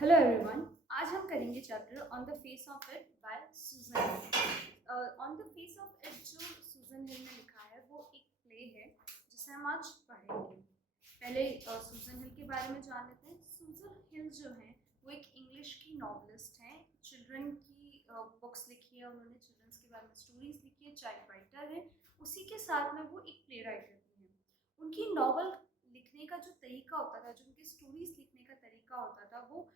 Hello everyone. आज हम करेंगे chapter on the face of it by Susan Hill. On the face of it जो Susan हिल ने लिखा है वो एक प्ले है जिसे हम आज पढ़ेंगे। पहले सूजन हिल के बारे में जान लेते हैं। सूजन हिल जो है वो एक इंग्लिश की नॉवलिस्ट हैं। चिल्ड्रन की बुक्स लिखी है उन्होंने, चिल्ड्रंस के बारे में स्टोरीज लिखी है, चाइल्ड राइटर है। उसी के साथ में वो एक प्ले राइटर भी है। उनकी नॉवल लिखने का जो तरीका होता था, जो उनकी स्टोरीज लिखने का तरीका होता था, वो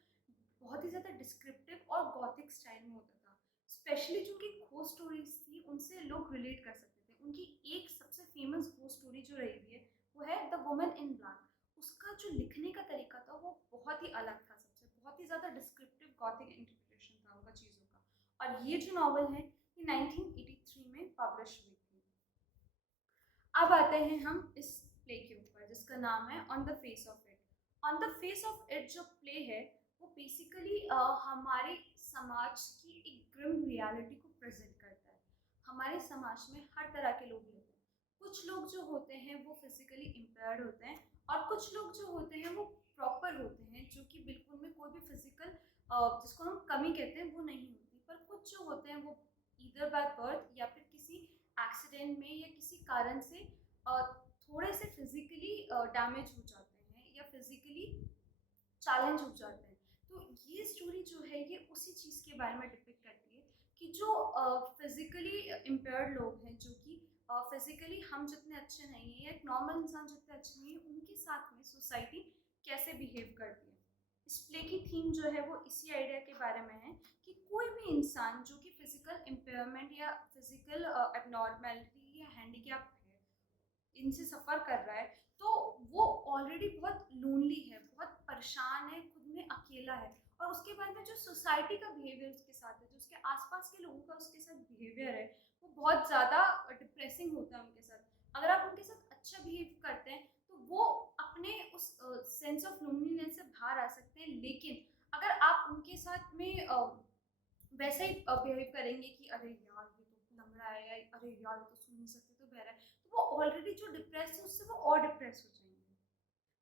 बहुत ही ज़्यादा डिस्क्रिप्टिव और गॉथिक स्टाइल में होता था। स्पेशली जो उनकी घोस्ट स्टोरीज थी उनसे लोग रिलेट कर सकते थे। उनकी एक सबसे फेमस घोस्ट स्टोरी जो रही हुई है वो है द वुमन इन ब्लैक। उसका जो लिखने का तरीका था वो बहुत ही अलग था, सबसे बहुत ही ज़्यादा डिस्क्रिप्टिव गॉथिक इंटरप्रिटेशन था उनका चीज़ों का। और ये जो नॉवल है ये 1983 में पब्लिश हुई थी। अब आते हैं हम इस प्ले के ऊपर जिसका नाम है on the face of it. On the face of it जो प्ले है वो बेसिकली हमारे समाज की एक ग्रिम रियलिटी को प्रेजेंट करता है। हमारे समाज में हर तरह के लोग रहते हैं। कुछ लोग जो होते हैं वो फिजिकली इम्पेयर्ड होते हैं और कुछ लोग जो होते हैं वो प्रॉपर होते हैं, जो कि बिल्कुल में कोई भी फिजिकल जिसको हम कमी कहते हैं वो नहीं होती। पर कुछ जो होते हैं वो ईदर बाय बर्थ या फिर किसी एक्सीडेंट में या किसी कारण से थोड़े से फिजिकली डैमेज हो जाते हैं या फिजिकली चैलेंज हो जाते हैं। तो ये स्टोरी जो है ये उसी चीज़ के बारे में डिपिक्ट करती है कि जो फिजिकली इम्पेयर्ड लोग हैं, जो कि फिजिकली हम जितने अच्छे नहीं हैं या एक नॉर्मल इंसान जितने अच्छे नहीं हैं, उनके साथ में सोसाइटी कैसे बिहेव करती है। इस प्ले की थीम जो है वो इसी आइडिया के बारे में है कि कोई भी इंसान जो कि फिजिकल इम्पेयरमेंट या फिजिकल एबनॉर्मेलिटी या हैंडीकैप है, इनसे सफ़र कर रहा है, तो वो ऑलरेडी बहुत लोनली है, बहुत परेशान है, खुद में अकेला है। और उसके बाद में जो सोसाइटी का बिहेवियर उसके साथ है, जो उसके आसपास के लोगों का उसके साथ बिहेवियर है, वो बहुत ज़्यादा डिप्रेसिंग होता है उनके साथ। अगर आप उनके साथ अच्छा बिहेव करते हैं तो वो अपने उस सेंस ऑफ लोनलीनेस से बाहर आ सकते हैं। लेकिन अगर आप उनके साथ में वैसे ही बिहेव करेंगे कि अरे यार ये तो लग रहा है, या अरे यार ये तो सुन नहीं सकते तो बह रहा है, तो वो ऑलरेडी जो डिप्रेस है उससे वो और डिप्रेस हो जाएंगे।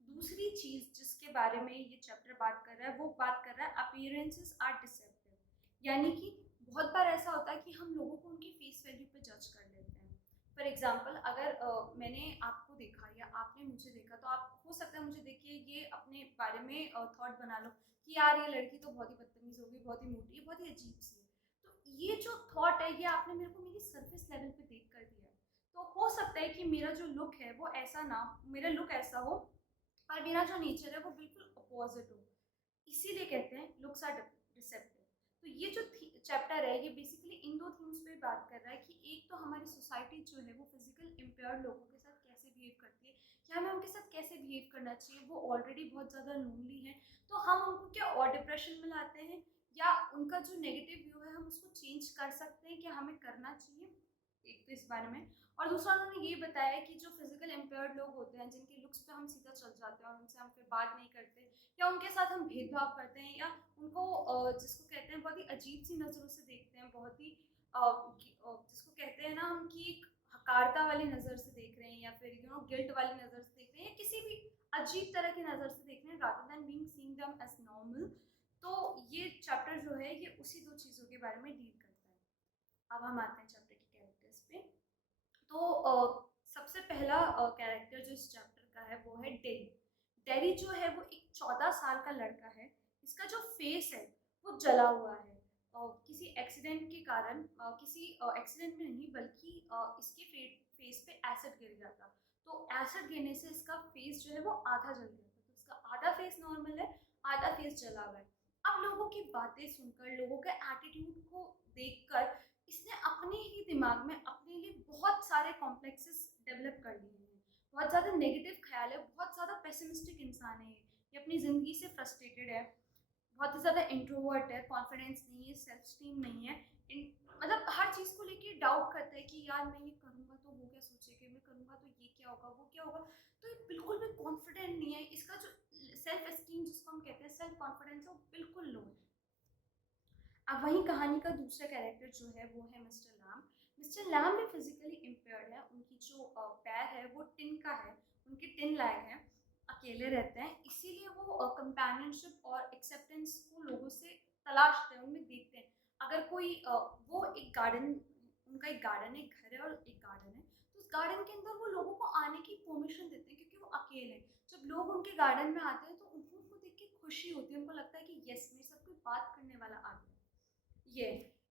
दूसरी चीज जिसके बारे में ये चैप्टर बात कर रहा है वो बात कर रहा है अपीयरेंसेस आर डिसेप्टिव। यानी कि बहुत बार ऐसा होता है कि हम लोगों को उनकी फेस वैल्यू पे जज कर लेते हैं। फॉर एग्जाम्पल, अगर मैंने आपको देखा या आपने मुझे देखा तो आप हो सकता है मुझे देखिए ये अपने बारे में थॉट बना लो कि यार ये लड़की तो बहुत ही बदतमीज होगी, बहुत ही मोटी है, बहुत ही अजीब सी है। तो ये जो थॉट है ये आपने मेरे को मेरी सरफेस लेवल पे देख कर दिया है। तो हो सकता है कि मेरा जो लुक है वो ऐसा ना, मेरा लुक ऐसा हो और मेरा जो नेचर है वो बिल्कुल अपोजिट हो। इसीलिए कहते हैं लुक्स आर डिसेप्टिव। तो ये जो चैप्टर है ये बेसिकली इन दो थीम्स पे बात कर रहा है कि एक तो हमारी सोसाइटी जो है वो फिजिकल इम्पेयर्ड लोगों के साथ कैसे बिहेव करती है, या हमें उनके साथ कैसे बिहेव करना चाहिए। वो ऑलरेडी बहुत ज़्यादा लोनली है, तो हम उनको क्या और डिप्रेशन में लाते हैं, या उनका जो नेगेटिव व्यू है हम उसको चेंज कर सकते हैं, क्या हमें करना चाहिए। एक तो इस बारे में। और दूसरा उन्होंने ये बताया कि जो फिजिकल इम्पेयर्ड लोग होते हैं जिनके लुक्स पे हम सीधा चल जाते हैं और उनसे हम फिर बात नहीं करते, या उनके साथ हम भेदभाव करते हैं, या उनको जिसको कहते हैं बहुत ही अजीब सी नज़रों से देखते हैं, बहुत ही जिसको कहते हैं ना हम कि एक हकारता वाली नज़र से देख रहे हैं, या फिर गिल्ट वाली नज़र से देख रहे हैं, या किसी भी अजीब तरह की नज़र से देख रहे हैं rather than being seeing them as normal. तो ये चैप्टर जो है ये उसी दो चीज़ों के बारे में डील करता है। अब हम आते हैं चैप्टर के कैरेक्टर्स पे। तो सबसे पहला कैरेक्टर जो इस चैप्टर का है वो है डेरी। डेरी जो है वो एक 14 साल का लड़का है। इसका जो फेस है वो जला हुआ है किसी एक्सीडेंट के कारण। किसी एक्सीडेंट में नहीं बल्कि इसके फेस पे एसिड गिर गया था। तो एसिड गिरने से इसका फेस जो है वो आधा जल गया था। तो इसका आधा फेस नॉर्मल है, आधा फेस जला हुआ है। अब लोगों की बातें सुनकर, लोगों के एटीट्यूड को देखकर इसने अपने ही दिमाग में अपने लिए बहुत सारे कॉम्प्लेक्सेस डेवलप कर लिए हैं। बहुत ज़्यादा नेगेटिव ख्याल है, बहुत ज़्यादा पेसिमिस्टिक इंसान है ये अपनी ज़िंदगी से फ्रस्ट्रेटेड है, बहुत ही ज़्यादा इंट्रोवर्ट है, कॉन्फिडेंस नहीं है, सेल्फ स्टीम नहीं है। मतलब हर चीज़ को लेके डाउट करता है कि यार मैं ये करूँगा तो वो क्या सोचेगा, मैं करूँगा तो ये क्या होगा, वो क्या होगा। तो ये बिल्कुल भी कॉन्फिडेंट नहीं है। इसका जो सेल्फ एस्टीम जिसको हम कहते हैं, सेल्फ कॉन्फिडेंस है, वो बिल्कुल लो है। अब वही कहानी का दूसरा कैरेक्टर जो है वो है मिस्टर लैम। मिस्टर लैम भी फिजिकली इम्पेयर्ड है। उनकी जो पैर है वो टिन का है, उनके टिन लैग है, अकेले रहते हैं, इसीलिए वो कंपेनियनशिप और एक्सेप्टेंस को तलाशते हैं, उनमें देखते हैं। अगर कोई वो एक गार्डन, उनका एक गार्डन है, एक घर है और एक गार्डन है, तो उस गार्डन के अंदर वो लोगों को आने की परमिशन देते हैं क्योंकि वो अकेले हैं। जब लोग उनके गार्डन में आते हैं तो उनको उनको देख के खुशी होती है, उनको लगता है कि यस मेरे साथ कोई बात करने वाला आ गया। ये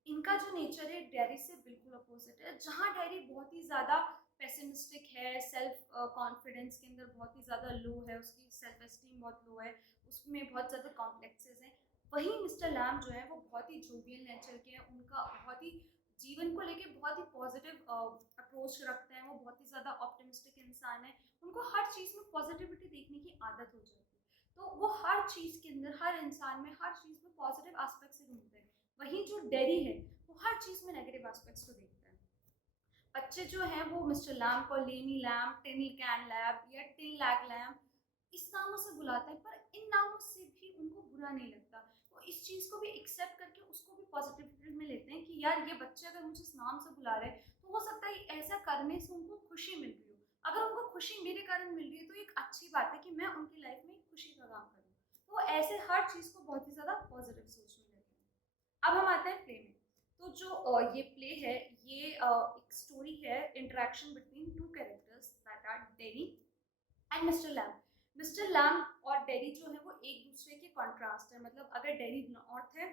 इनका जो नेचर है डेयरी से बिल्कुल अपोजिट है। जहाँ डेयरी बहुत ही ज़्यादा पेसिमिस्टिक है, सेल्फ कॉन्फिडेंस के अंदर बहुत ही ज़्यादा लो है, उसकी सेल्फ एस्टीम बहुत लो है, उसमें बहुत ज़्यादा कॉम्प्लेक्सेस हैं। वहीं मिस्टर लैम जो है वो बहुत ही जोवियल नेचर के हैं, उनका बहुत ही जीवन को लेके बहुत ही पॉजिटिव अप्रोच रखते हैं, वो बहुत ही ज़्यादा ऑप्टिमिस्टिक इंसान है, उनको हर चीज़ में पॉजिटिविटी देखने की आदत हो जाती है। तो वो हर चीज़ के अंदर, हर इंसान में, हर चीज़ में पॉजिटिव एस्पेक्ट से ढूंढते हैं। वहीं जो डेरी है वो हर चीज़ में नेगेटिव एस्पेक्ट्स को देखता है। बच्चे जो हैं वो मिस्टर लैम को लेनी लैम, टिन कैन लैब या टिन लैग लैम इस नामों से बुलाते हैं, पर इन नामों से भी उनको बुरा नहीं लगता। वो इस चीज़ को भी एक्सेप्ट करके उसको भी पॉजिटिविटी में लेते हैं कि यार ये बच्चे अगर मुझे इस नाम से बुला रहे हैं तो हो सकता है ऐसा करने से उनको खुशी मिल रही हो। अगर उनको खुशी मेरे कारण मिल रही है तो एक अच्छी बात है कि मैं उनकी लाइफ में एक खुशी का काम करूँ। तो वो ऐसे हर चीज़ को बहुत ही ज़्यादा पॉजिटिव सोच में लेते हैं। अब हम आते हैं प्ले में। तो जो ये प्ले है ये एक स्टोरी है, interaction between two characters that are Derry and mister Lamb. Mister Lamb और डेरी जो है वो एक दूसरे के कॉन्ट्रास्ट है। मतलब अगर डेरी नॉर्थ है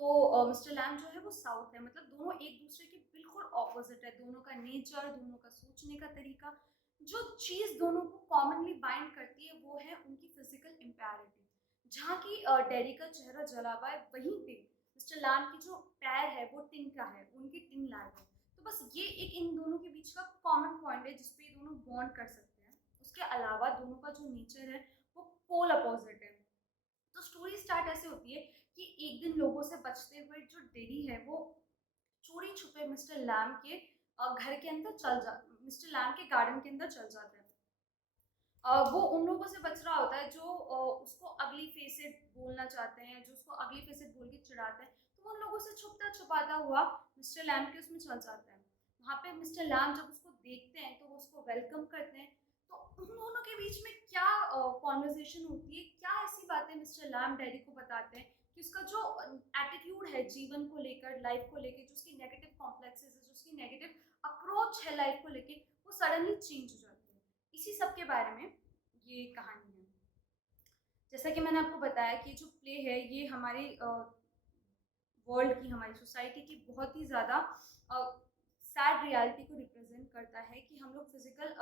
तो मिस्टर लैम जो है वो साउथ है। मतलब दोनों एक दूसरे के बिल्कुल ऑपोजिट है, दोनों का नेचर, दोनों का सोचने का तरीका। जो चीज़ दोनों को कॉमनली बाइंड करती है वो है उनकी फिजिकल इम्पेरिटी। जहाँ की डेरी का चेहरा जला हुआ है, वहीं पे मिस्टर लैम की जो पैर है वो टिन का है, उनकी टिन लैग है। तो बस ये एक इन दोनों के बीच का कॉमन पॉइंट है जिसपे ये दोनों बॉन्ड कर सकते हैं। उसके अलावा दोनों का जो नेचर है वो पोल अपोजिट है। तो स्टोरी स्टार्ट ऐसे होती है कि एक दिन लोगों से बचते हुए जो डेरी है वो चोरी छुपे मिस्टर लैम के घर के अंदर चल जा मिस्टर लैम के गार्डन के अंदर चल जाता है। वो उन लोगों से बच रहा होता है जो उसको अगली फेसेट बोलना चाहते हैं, जो उसको अगली फेसेट बोल के चिढ़ाते हैं। तो वो उन लोगों से छुपता छुपाता हुआ मिस्टर लैम के उसमें चल जाता है। वहाँ पे मिस्टर लैम जब उसको देखते हैं तो वो उसको वेलकम करते हैं। तो उन दोनों के बीच में क्या कॉन्वर्जेशन होती है, क्या ऐसी बातें मिस्टर लैम डैडी को बताते हैं कि उसका जो एटीट्यूड है जीवन को लेकर, लाइफ को लेकर, जो उसकी नेगेटिव कॉम्प्लेक्सेस है, जो उसकी नेगेटिव अप्रोच है लाइफ को लेकर, वो सडनली चेंज हो जाती है। इसी सब के बारे में ये कहानी है। जैसा कि मैंने आपको बताया कि जो प्ले है ये हमारे वर्ल्ड की, हमारी सोसाइटी की बहुत ही ज़्यादा सैड रियलिटी को रिप्रेजेंट करता है कि हम लोग फिजिकल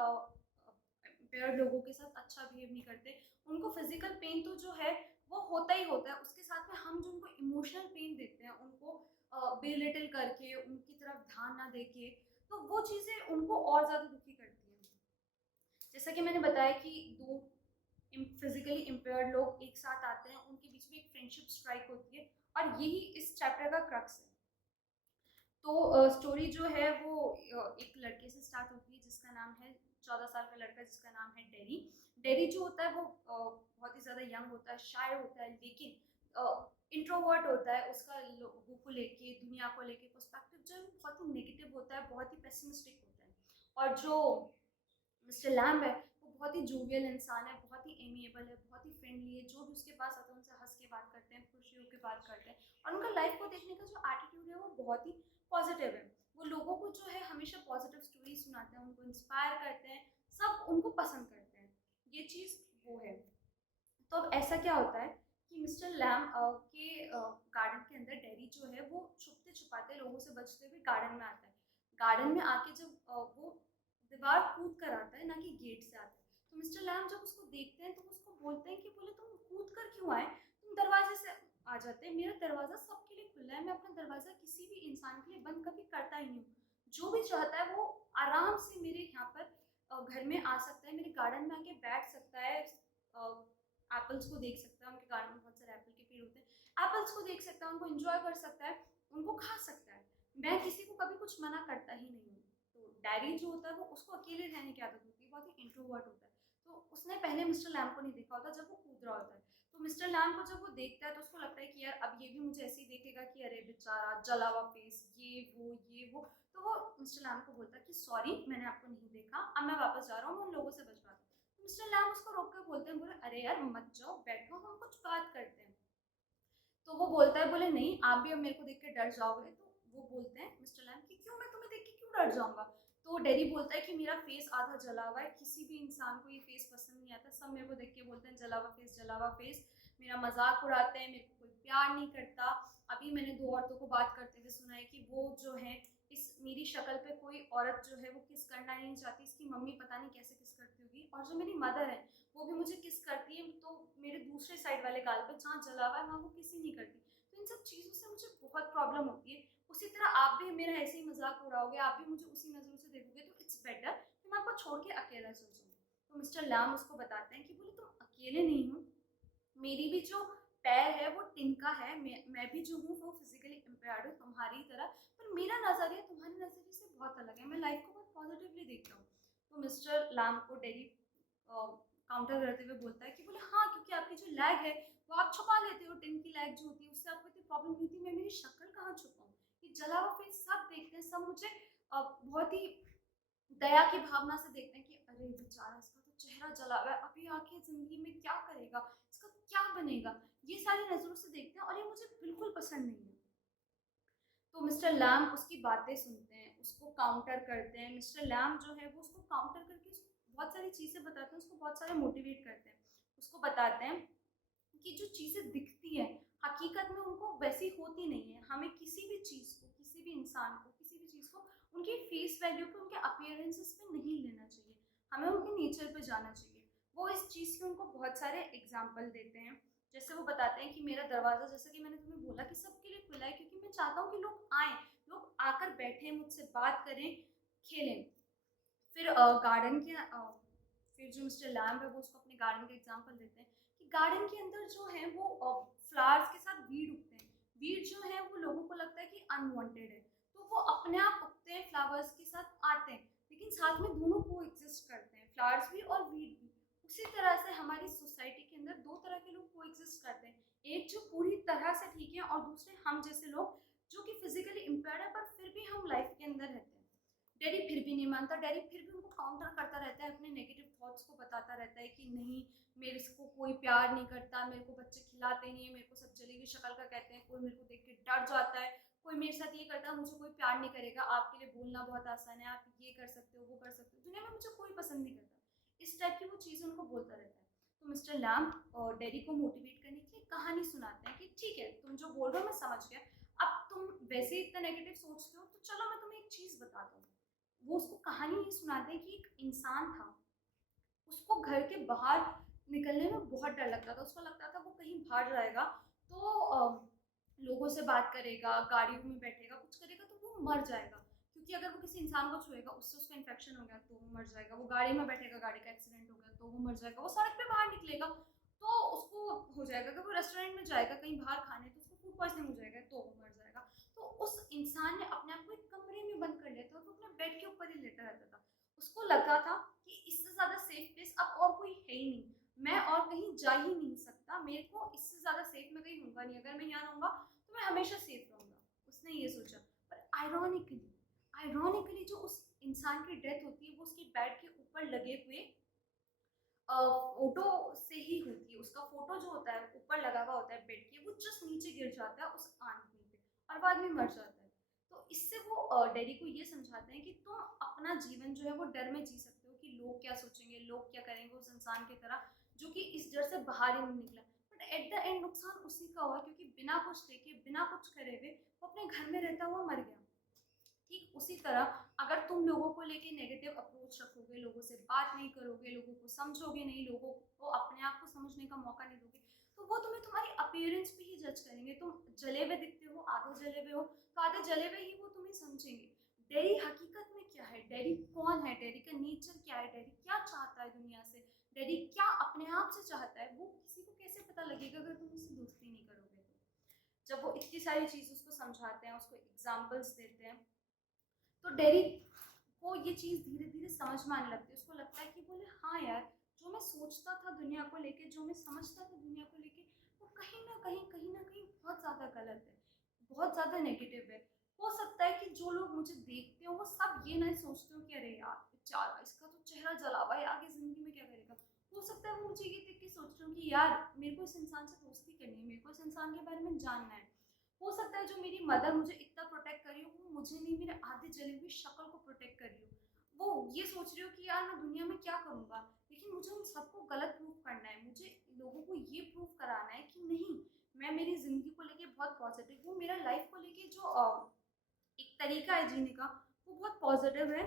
इम्पेयर्ड लोगों के साथ अच्छा बिहेव नहीं करते। उनको फिजिकल पेन तो जो है वो होता ही होता है, उसके साथ में हम जो उनको इमोशनल पेन देते हैं, उनको बेलिटिल करके, उनकी तरफ ध्यान ना देके, तो वो चीज़ें उनको और ज़्यादा दुखी करती हैं। जैसा कि मैंने बताया कि दो फिजिकली इम्पेयर्ड लोग एक साथ आते हैं, उनके बीच में एक फ्रेंडशिप स्ट्राइक होती है और यही इस चैप्टर का क्रक्स है। तो स्टोरी जो है वो एक लड़के से स्टार्ट होती है जिसका नाम है, 14 साल का लड़का जिसका नाम है डेरी। डेरी जो होता है वो बहुत ही ज़्यादा यंग होता है, शाय होता है, लेकिन इंट्रोवर्ट होता है। उसका लोगों को लेके, दुनिया को लेके पर्सपेक्टिव जो है वो बहुत ही नेगेटिव होता है, बहुत ही पेसिमिस्टिक होता है। और जो मिस्टर लैम्ब है वो बहुत ही जोवियल इंसान है, बहुत ही एमिएबल है, बहुत ही फ्रेंडली है। जो भी उसके पास आता है उनसे हंस के बात करते हैं, खुशी होकर बात करते हैं, और उनका लाइफ को देखने का जो एटीट्यूड है वो बहुत ही पॉजिटिव है। वो लोगों को जो है हमेशा पॉजिटिव स्टोरी सुनाते हैं, उनको इंस्पायर करते हैं, सब उनको पसंद करते हैं। ये चीज़ वो है। तो अब ऐसा क्या होता है कि मिस्टर लैम के गार्डन के अंदर डेरी जो है वो छुपते छुपाते लोगों से बचते हुए गार्डन में आता है। गार्डन में आके जब वो दीवार कूद कर आता है, ना कि गेट से आता है। तो मिस्टर लैम जब उसको देखते हैं तो वो उसको बोलते हैं कि बोले तुम कूद कर क्यों आए, तुम दरवाजे से आ जाते हैं। मेरा दरवाज़ा सबके लिए खुला है, मैं अपना दरवाज़ा किसी भी इंसान के लिए बंद कभी करता ही नहीं हूँ। जो भी चाहता है वो आराम से मेरे यहाँ पर घर में आ सकता है, मेरे गार्डन में आके बैठ सकता है, एप्पल्स को देख सकता है, उनके गार्डन में बहुत सारे एप्पल के पेड़ होते हैं, एप्पल्स को देख सकता है, उनको एंजॉय कर सकता है, उनको खा सकता है। मैं किसी को कभी कुछ मना करता ही नहीं हूँ। तो डैडी जो होता है वो उसको अकेले रहने की आदत होती है, बहुत ही इंट्रोवर्ट होता है। तो उसने पहले मिस्टर लैम को नहीं देखा होता जब वो कूद रहा होता है। तो मिस्टर लैम को जब वो देखता है तो उसको लगता है कि यार अब ये भी मुझे ऐसे ही देखेगा कि अरे बेचारा जला हुआ फेस, ये वो। तो वो मिस्टर लैम को बोलता है कि सॉरी मैंने आपको नहीं देखा, अब मैं वापस जा रहा हूँ, मैं उन लोगों से बच पाता हूँ। तो मिस्टर लैम उसको रोक कर बोलते हैं, बोले अरे यार मत जाओ, बैठो, हम कुछ बात करते हैं। तो तो वो बोलता है, बोले नहीं आप भी अब मेरे को देख के डर जाओगे। तो वो बोलते हैं मिस्टर लैम कि क्यों, मैं तुम्हें देख के क्यों डर जाऊंगा। तो डेरी बोलता है कि मेरा फेस आधा जला हुआ है, किसी भी इंसान को ये फेस पसंद नहीं आता, सब मेरे को देख के बोलते हैं जला हुआ फेस, जला हुआ फेस, मेरा मजाक उड़ाते हैं, मेरे को कोई प्यार नहीं करता। अभी मैंने 2 औरतों को बात करते हुए सुना है कि वो जो है इस मेरी शक्ल पे कोई औरत जो है वो किस करना ही नहीं चाहती, इसकी मम्मी पता नहीं कैसे किस करती होगी, और जो मेरी मदर है वो भी मुझे किस करती है तो मेरे दूसरे साइड वाले गाल पे जहाँ जला हुआ है वहाँ वो किसी नहीं करती। तो इन सब चीज़ों से मुझे बहुत प्रॉब्लम होती है। उसी तरह आप भी मेरा ऐसे ही मजाक उड़ाओगे, आप भी मुझे उसी नज़रों से देखोगे, तो इट्स बेटर कि मैं आपको छोड़ के अकेला चल जाऊँ। तो मिस्टर लैम उसको बताते हैं कि बोले तुम अकेले नहीं हो, मेरी भी जो पैर है वो तिनका है, मैं भी जो हूँ वो फिजिकली इम्पेयर्ड हूँ तुम्हारी तरह, पर मेरा नज़रिया तुम्हारे नज़रिए से बहुत अलग है, मैं लाइफ को बहुत पॉजिटिवली देखता हूँ। तो मिस्टर लैम को डेरी काउंटर करते हुए बोलता है कि बोले हाँ, क्योंकि आपकी जो लैग है वो आप छुपा लेते हो, टिन की लैग जो होती है उससे आपको इतनी प्रॉब्लम नहीं होती, मैं मेरी शक्ल कहाँ छुपाऊँ, ये जला हुआ फेस सब देखते हैं, सब मुझे बहुत ही दया की भावना से देखते हैं कि अरे बेचारा इसका तो चेहरा जला हुआ है, अभी आके जिंदगी में क्या करेगा, इसका क्या बनेगा, ये सारी नजरों से देखते हैं और ये मुझे बिल्कुल पसंद नहीं है। तो मिस्टर लैम उसकी बातें सुनते हैं, उसको काउंटर करते हैं। मिस्टर लैम जो है वो उसको काउंटर करके उसको बहुत सारी चीज़ें बताते हैं, उसको बहुत सारे मोटिवेट करते हैं, उसको बताते हैं कि जो चीज़ें दिखती हैं हकीकत में उनको वैसी होती नहीं है। हमें किसी भी चीज़ को, किसी भी इंसान को, किसी भी चीज़ को उनके फेस वैल्यू पे, उनके अपीयरेंसेस पे नहीं लेना चाहिए, हमें उनके नेचर पे जाना चाहिए। वो इस चीज़ के उनको बहुत सारे एग्जाम्पल देते हैं। जैसे वो बताते हैं कि मेरा दरवाज़ा, जैसे कि मैंने तुम्हें बोला कि सबके लिए खुला है, क्योंकि मैं चाहता हूँ कि लोग आएँ, लोग आकर बैठें, मुझसे बात करें, खेलें। फिर गार्डन के फिर जो मिस्टर लैम्ब है वो उसको अपने गार्डन का एग्जांपल देते हैं कि गार्डन के अंदर जो है वो फ्लावर्स के साथ वीड उगते हैं। वीड जो है वो लोगों को लगता है कि अनवांटेड है, तो वो अपने आप उगते हैं, फ्लावर्स के साथ आते हैं, लेकिन साथ में दोनों को एग्जिस्ट करते हैं, फ्लावर्स भी और वीड भी। उसी तरह से हमारी सोसाइटी के अंदर 2 तरह के लोग को एग्जिस्ट करते हैं, एक जो पूरी तरह से ठीक है और दूसरे हम जैसे लोग जो कि फिजिकली इम्पेयर्ड है पर फिर भी हम लाइफ के अंदर रहते हैं। डैडी फिर भी नहीं मानता, डैडी फिर भी उनको काउंटर करता रहता है, अपने नेगेटिव थॉट्स को बताता रहता है कि नहीं, मेरे को कोई प्यार नहीं करता, मेरे को बच्चे खिलाते नहीं है, मेरे को सब जली हुई शक्ल का कहते हैं, कोई मेरे को देख के डर जाता है, कोई मेरे साथ ये करता है, मुझे कोई प्यार नहीं करेगा, आपके लिए बोलना बहुत आसान है, आप ये कर सकते हो, वो कर सकते हो, दुनिया में मुझे कोई पसंद नहीं करता, इस टाइप की वो चीज़ें उनको बोलता रहता है। तो मिस्टर लैम और डैडी को मोटिवेट करने के लिए कहानी सुनाते हैं कि ठीक है, तुम जो बोल रहे हो मैं समझ गया, अब तुम वैसे ही इतना नेगेटिव सोचते हो तो चलो मैं तुम्हें एक चीज़ बताता हूँ। वो उसको कहानी ये सुनाते हैं कि एक इंसान था, उसको घर के बाहर निकलने में बहुत डर लगता था, उसको लगता था वो कहीं बाहर जाएगा तो लोगों से बात करेगा, गाड़ियों में बैठेगा, कुछ करेगा तो वो मर जाएगा, क्योंकि अगर वो किसी इंसान को छुएगा उससे उसका इन्फेक्शन हो गया तो वो मर जाएगा, वो गाड़ी में बैठेगा, गाड़ी का एक्सीडेंट हो गया तो वो मर जाएगा, वो सड़क पे बाहर निकलेगा तो उसको हो जाएगा, अगर वो रेस्टोरेंट में जाएगा कहीं बाहर खाने तो उसको फूड पॉइजनिंग हो जाएगा तो वो मर जाएगा। तो उस इंसान ने अपने आप को एक कमरे में बंद कर लिया था और वो अपने बेड के ऊपर ही लेटा रहता था, उसको लगा था कि इससे ज़्यादा सेफ प्लेस अब और कोई है ही नहीं, मैं और कहीं जा ही नहीं सकता, मेरे को इससे ज़्यादा सेफ मैं कहीं होगा नहीं, अगर मैं यहाँ रहूँगा तो मैं हमेशा सेफ रहूँगा, उसने ये सोचा। पर आयरॉनिकली आयरॉनिकली जो उस इंसान की डेथ होती है वो उसके बेड के ऊपर लगे हुए फोटो से ही होती है, उसका फोटो जो होता है ऊपर लगा हुआ होता है बेड के, वो जस्ट नीचे गिर जाता है उस आदमी पे और बाद में मर जाता है। तो इससे वो डैडी को ये समझाते हैं कि तुम अपना जीवन जो है वो डर में जी सकते हो कि लोग क्या सोचेंगे, लोग क्या करेंगे, उस इंसान की तरह जो कि इस डर से बाहर ही नहीं निकला, बट एट द एंड नुकसान उसी का हुआ, क्योंकि बिना कुछ देखे, बिना कुछ करे हुए वो अपने घर में रहता हुआ मर गया। ठीक उसी तरह अगर तुम लोगों को लेके नेगेटिव अप्रोच रखोगे, लोगों से बात नहीं करोगे, लोगों को समझोगे नहीं, लोगों को अपने आप को समझने का मौका नहीं दोगे, तो वो तुम्हें तुम्हारी अपीयरेंस पे ही जज करेंगे, तुम जले हुए दिखते हो, आधे जले हुए हो तो आधे जले हुए ही वो तुम्हें समझेंगे। डैडी हकीकत में क्या है, डैडी कौन है, डैडी का नेचर क्या है, डैडी क्या चाहता है दुनिया से, डैडी क्या अपने आप से चाहता है, वो किसी को कैसे पता लगेगा अगर तुम उससे दोस्ती नहीं करोगे तो। जब वो इतनी सारी चीज़ उसको समझाते हैं, उसको एग्जाम्पल्स देते हैं, तो डेरी को ये चीज़ धीरे धीरे समझ में आने लगती है, उसको लगता है कि बोले हाँ यार, जो मैं सोचता था दुनिया को लेके, जो मैं समझता था दुनिया को लेके, वो कहीं ना कहीं बहुत ज़्यादा गलत है, बहुत ज़्यादा नेगेटिव है। हो सकता है कि जो लोग मुझे देखते हो वो सब ये नहीं सोचते हो कि अरे यार बेचारा, इसका तो चेहरा जला हुआ है, आगे ज़िंदगी में क्या करेगा। हो सकता है वो मुझे ये देख के सोच रहा हूँ कि यार मेरे को इस इंसान से दोस्ती करनी है, मेरे को इस इंसान के बारे में जानना है। हो सकता है जो मेरी मदर मुझे इतना प्रोटेक्ट कर रही हो, वो मुझे नहीं, मेरे आधे जली हुई शक्ल को प्रोटेक्ट कर रही हो। वो ये सोच रही हो कि यार मैं दुनिया में क्या करूँगा, लेकिन मुझे उन सबको गलत प्रूव करना है। मुझे लोगों को ये प्रूव कराना है कि नहीं, मैं मेरी ज़िंदगी को लेके बहुत पॉजिटिव हूँ, मेरा लाइफ को लेके जो एक तरीका है जीने का वो बहुत पॉजिटिव है।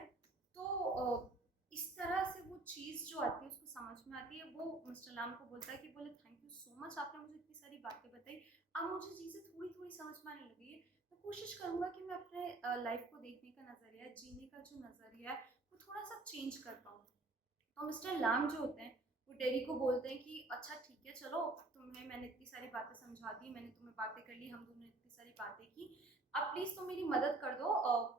तो इस तरह से वो चीज़ जो आती है उसको समझ में आती है। वो मिस्टर लाम को बोलता है कि बोले थैंक यू सो मच, आपने मुझे इतनी सारी बातें बताई, अब मुझे चीज़ें थोड़ी थोड़ी समझ में आने लगी है। मैं कोशिश करूँगा कि मैं अपने लाइफ को देखने का नज़रिया, जीने का जो नज़रिया है वो थोड़ा सा चेंज कर पाऊँ। तो मिस्टर लाम जो होते हैं वो डेरी को बोलते हैं कि अच्छा ठीक है, चलो तुम्हें मैंने इतनी सारी बातें समझा दी, मैंने तुम्हें बातें कर ली, हम दोनों ने इतनी सारी बातें की, अब प्लीज़ तुम मेरी मदद कर दो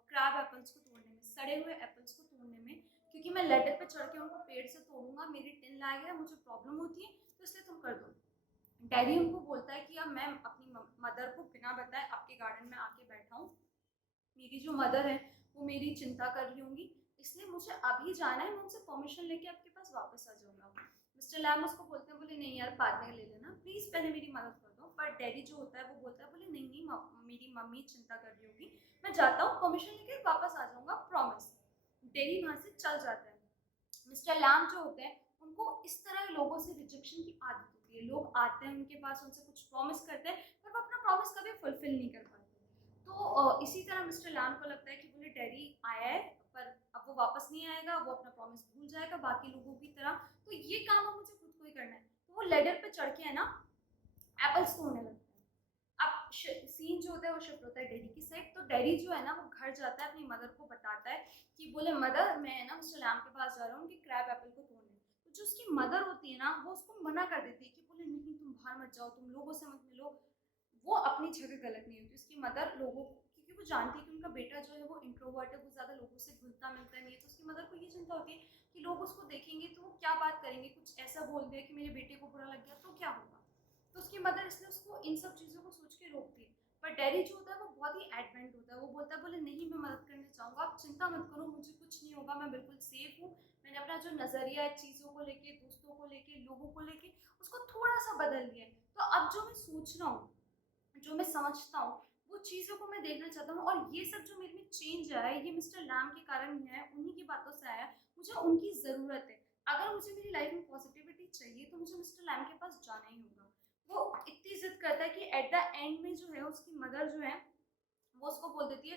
क्रैब एप्पल्स को तोड़ने में, सड़े हुए एप्पल्स को तोड़ने में, क्योंकि मैं लेडर पे चढ़ के उनको पेड़ से तोड़ूंगा, मेरी टिन लैग है, मुझे प्रॉब्लम होती है, तो इसलिए तुम कर दो। डैडी उनको बोलता है कि अब मैं अपनी मदर को बिना बताए आपके गार्डन में आके बैठा हूँ, मेरी जो मदर है वो मेरी चिंता कर रही होंगी, इसलिए मुझे अभी जाना है, मैं उनसे परमिशन लेके आपके पास वापस आ जाऊंगा। मिस्टर लैम उसको बोलते हैं, बोले नहीं यार बाद में ले लेना, प्लीज़ पहले मेरी मदद कर दो। पर डैडी जो होता है वो बोलता है, बोले नहीं नहीं मेरी मम्मी चिंता कर रही होगी, मैं जाता हूँ, परमिशन लेके वापस आ जाऊँगा, प्रॉमिस। डैडी वहाँ से चल जाता है। मिस्टर लैम जो होते हैं उनको इस तरह के लोगों से रिजेक्शन की आदत होती है। लोग आते हैं उनके पास, उनसे कुछ प्रॉमिस करते हैं, पर वो अपना प्रॉमिस कभी फुलफिल नहीं कर पाते। तो इसी तरह मिस्टर लैम को लगता है कि बोले डैडी आया है पर अब वो वापस नहीं आएगा, वो अपना प्रॉमिस भूल जाएगा बाकी लोगों की तरह, तो ये काम अब मुझे खुद को ही करना है। तो वो लेडर पे चढ़ के है ना एप्पल्स तोड़ने लगता है। अब सीन जो होता है वो शिफ्ट होता है डैडी की साइड। तो डैडी जो है ना वो घर जाता है, अपनी मदर को बताता है कि बोले मदर मैं ना मिस्टर लैम के पास जा रहा हूँ कि क्रैब एप्पल को तोड़ने। तो जो उसकी मदर होती है ना वो उसको मना कर देती है कि बोले नहीं तुम बाहर मत जाओ, तुम लोगों से मत मिलो। वो अपनी जगह गलत नहीं होती, उसकी मदर लोगों को, क्योंकि वो जानती है कि उनका बेटा जो है वो इंट्रोवर्ट है, वो ज़्यादा लोगों से घुलता मिलता नहीं है, तो उसकी मदर को ये चिंता होती है कि लोग उसको देखेंगे तो वो क्या बात करेंगे, कुछ ऐसा बोल दिया कि मेरे बेटे को बुरा लग गया तो क्या होगा। तो उसकी मदर इसलिए उसको इन सब चीज़ों को सोच के रोकती है। पर डैडी जो होता है वो बहुत ही एडवेंट होता है, वो बोलता है बोले नहीं मैं मदद करने चाहूँगा, आप चिंता मत करो, मुझे कुछ नहीं होगा, मैं बिल्कुल सेफ हूँ। मैंने अपना जो नज़रिया है चीज़ों को लेके, दोस्तों को लेके, लोगों को लेके, उसको थोड़ा सा बदल दिया है। तो अब जो मैं सोच रहा हूँ, जो मैं समझता हूँ, वो चीज़ों को मैं देखना चाहता हूँ, और ये सब जो मेरे में चेंज आया है ये मिस्टर लैम के कारण ही आया है, उन्हीं की बातों से आया है। मुझे उनकी ज़रूरत है। अगर मुझे मेरी लाइफ में पॉजिटिविटी चाहिए तो मुझे मिस्टर लैम के पास जाना ही होगा। वो इतनी ज़िद करता है कि एट द एंड में जो है उसकी मदर जो है वो उसको बोल देती है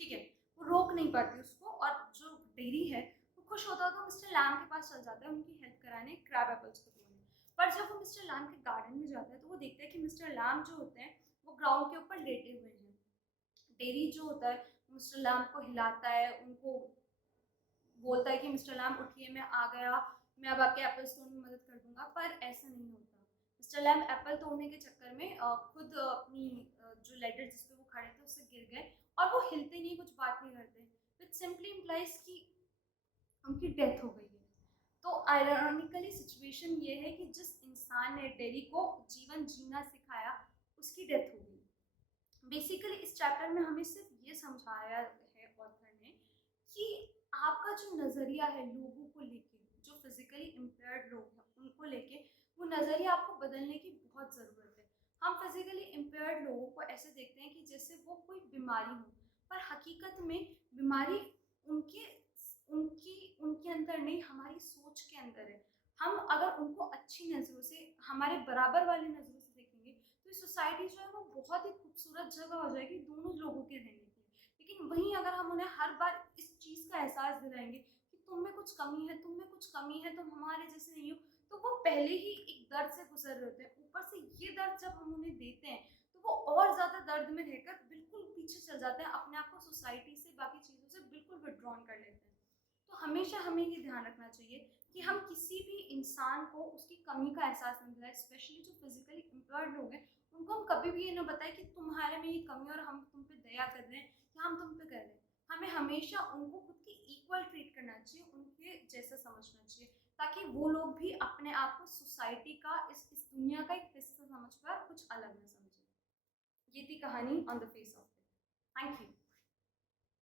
ठीक है, वो रोक नहीं पाती उसको, और जो डेरी है वो खुश होता तो मिस्टर लैम के पास चल जाता है उनकी हेल्प कराने क्रैब एप्पल्स को तोड़ने। पर जब वो मिस्टर लैम के गार्डन में जाता है तो वो देखता है कि मिस्टर लैम जो होते हैं वो ग्राउंड के ऊपर लेटे हुए हैं। डेरी जो होता है मिस्टर लैम को हिलाता है, उनको बोलता है कि मिस्टर लैम उठिए, मैं आ गया, मैं अब आपके एप्पल्स तोड़ने में मदद कर दूंगा, पर ऐसा नहीं होता। मिस्टर लैम एप्पल तोड़ने के चक्कर में खुद अपनी जो लेडर जिस पे वो खड़े थे उससे गिर गए, और वो हिलते नहीं, कुछ बात नहीं करते, विच सिंपली इम्प्लाइज कि उनकी डेथ हो गई है। तो आयरॉनिकली सिचुएशन ये है कि जिस इंसान ने डेरी को जीवन जीना सिखाया उसकी डेथ हो गई। बेसिकली इस चैप्टर में हमें सिर्फ ये समझाया है ऑथर ने कि आपका जो नज़रिया है लोगों को लेके, जो फिजिकली इम्पेयर्ड लोग हैं उनको लेके, वो नज़रिया आपको बदलने की बहुत ज़रूरत है। हम फिजिकली इम्पेयर्ड लोगों को ऐसे देखते हैं कि जैसे वो कोई बीमारी हो, पर हकीकत में बीमारी उनके उनकी उनके अंदर नहीं, हमारी सोच के अंदर है। हम अगर उनको अच्छी नज़रों से, हमारे बराबर वाली नज़रों से देखेंगे तो सोसाइटी जो है वो बहुत ही खूबसूरत जगह हो जाएगी दोनों लोगों के रहने के लिए। लेकिन वहीं अगर हम उन्हें हर बार इस चीज़ का एहसास दिलाएंगे कि तुम में कुछ कमी है, तुम में कुछ कमी है, तुम हमारे जैसे नहीं हो, तो वो पहले ही एक दर्द से गुजर रहे होते हैं, ऊपर से ये दर्द जब हम उन्हें देते हैं तो वो और ज़्यादा दर्द में रहकर बिल्कुल पीछे चल जाते हैं, अपने आप को सोसाइटी से, बाकी चीज़ों से बिल्कुल विड्रॉन कर लेते हैं। तो हमेशा हमें ये ध्यान रखना चाहिए कि हम किसी भी इंसान को उसकी कमी का एहसास नहीं दिलाएं, स्पेशली जो फिजिकली इम्पेयर्ड लोग हैं उनको हम कभी भी ये ना बताएं कि तुम्हारे में ये कमी और हम तुम पे दया कर रहे हैं या हम तुम पे कर रहे हैं। हमें हमेशा उनको खुद की इक्वल ट्रीट करना चाहिए, उनके जैसा समझना चाहिए, ताकि वो लोग भी अपने आप को सोसाइटी का, इस दुनिया का एक हिस्सा समझ कर कुछ अलग ना समझे। ये थी कहानी on the face of it. Thank you.